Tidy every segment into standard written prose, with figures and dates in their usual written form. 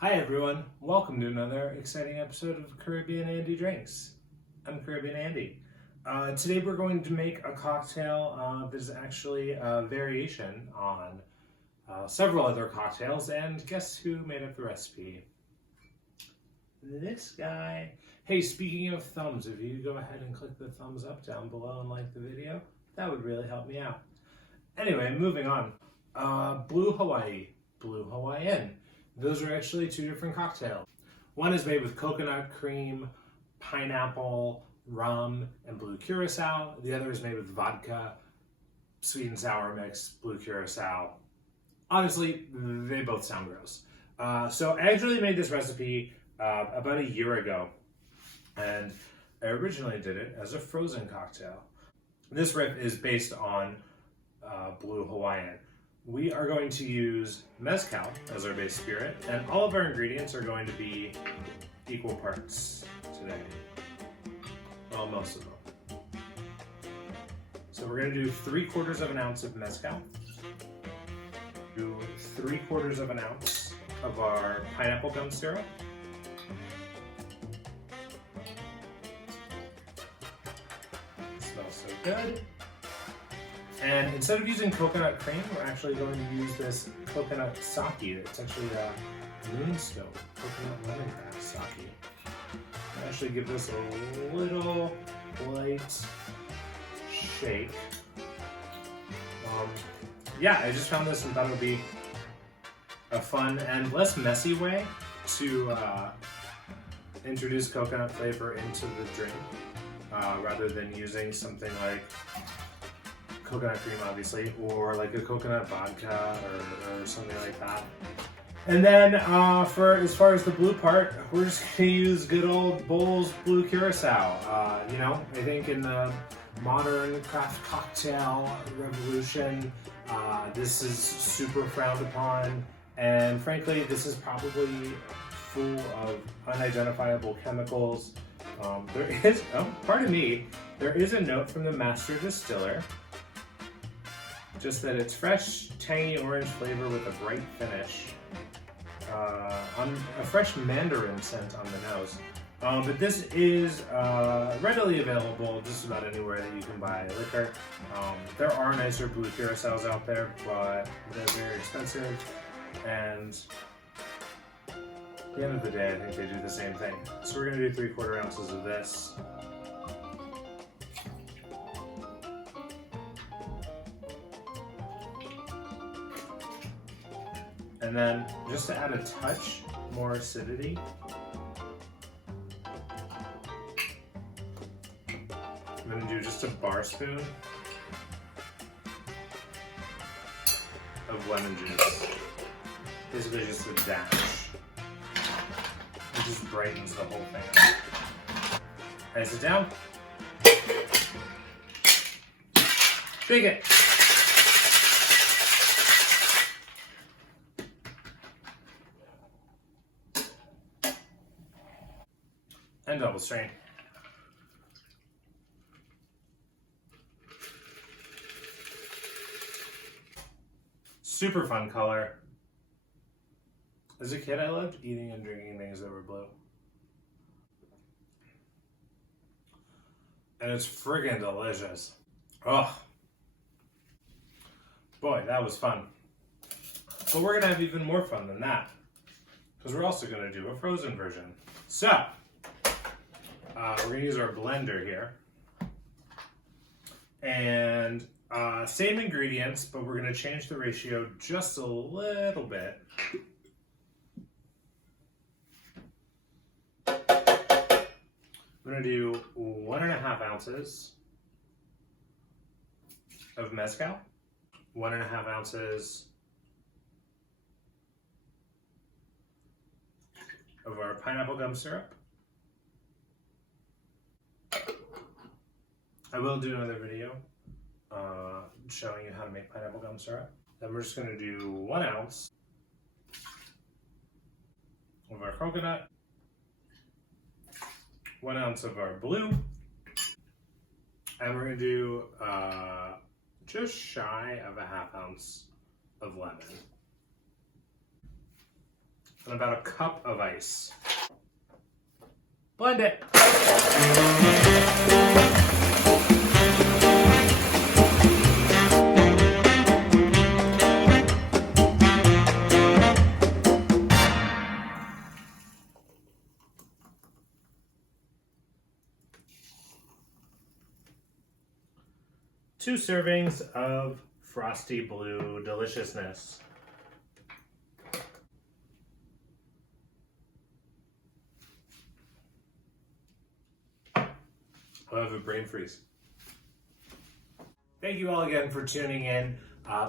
Hi everyone, welcome to another exciting episode of Caribbean Andy Drinks. I'm Caribbean Andy. Today we're going to make a cocktail that is actually a variation on several other cocktails, and guess who made up the recipe? This guy. Hey, speaking of thumbs, if you go ahead and click the thumbs up down below and like the video, that would really help me out. Anyway, moving on. Blue Hawaiian. Those are actually two different cocktails. One is made with coconut cream, pineapple, rum, and Blu Curaçao. The other is made with vodka, sweet and sour mix, Blu Curaçao. Honestly, they both sound gross. So I actually made this recipe about a year ago, and I originally did it as a frozen cocktail. This Riff is based on Blue Hawaiian. We are going to use Mezcal as our base spirit, and all of our ingredients are going to be equal parts today. Well, most of them. So we're going to do 3/4 of an ounce of Mezcal, do 3/4 of an ounce of our Pineapple Gomme syrup, it smells so good. And instead of using coconut cream, we're actually going to use this coconut sake. It's actually a Moonstone coconut lemongrass sake. I'll actually give this a little light shake. Yeah, I just found this and thought it would be a fun and less messy way to introduce coconut flavor into the drink, rather than using something like coconut cream, obviously, or like a coconut vodka or something like that. And then for as far as the blue part, we're just gonna use good old Bowls Blu Curaçao. I think in the modern craft cocktail revolution, this is super frowned upon, and frankly, this is probably full of unidentifiable chemicals. There is, pardon me, there is a note from the master distiller. Just that it's fresh, tangy orange flavor with a bright finish. On a fresh mandarin scent on the nose. But this is readily available just about anywhere that you can buy liquor. There are nicer Blu Curaçaos out there, but they're very expensive. And at the end of the day, I think they do the same thing. So we're gonna do 3/4 ounces of this. And then, just to add a touch more acidity, I'm going to do just a bar spoon of lemon juice. Basically just a dash. It just brightens the whole thing up. Ice it down. Shake it. And double strain. Super fun color. As a kid, I loved eating and drinking things that were blue. And it's friggin' delicious. Oh, boy, that was fun. But we're gonna have even more fun than that, because we're also gonna do a frozen version. So, we're going to use our blender here, and same ingredients, but we're going to change the ratio just a little bit. I'm going to do 1.5 ounces of Mezcal, 1.5 ounces of our Pineapple Gomme syrup. I will do another video showing you how to make Pineapple Gomme syrup. Then we're just going to do 1 ounce of our coconut, 1 ounce of our blue, and we're going to do just shy of 1/2 ounce of lemon. and about a cup of ice. Blend it. 2 servings of frosty blue deliciousness. I'll have a brain freeze. Thank you all again for tuning in.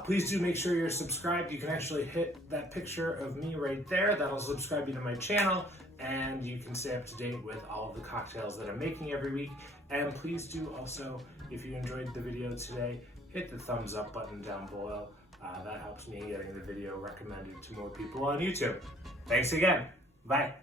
Please do make sure you're subscribed. You can actually hit that picture of me right there. That'll subscribe you to my channel, and you can stay up to date with all of the cocktails that I'm making every week. And please do also, if you enjoyed the video today, hit the thumbs up button down below. That helps me getting the video recommended to more people on YouTube. Thanks again. Bye.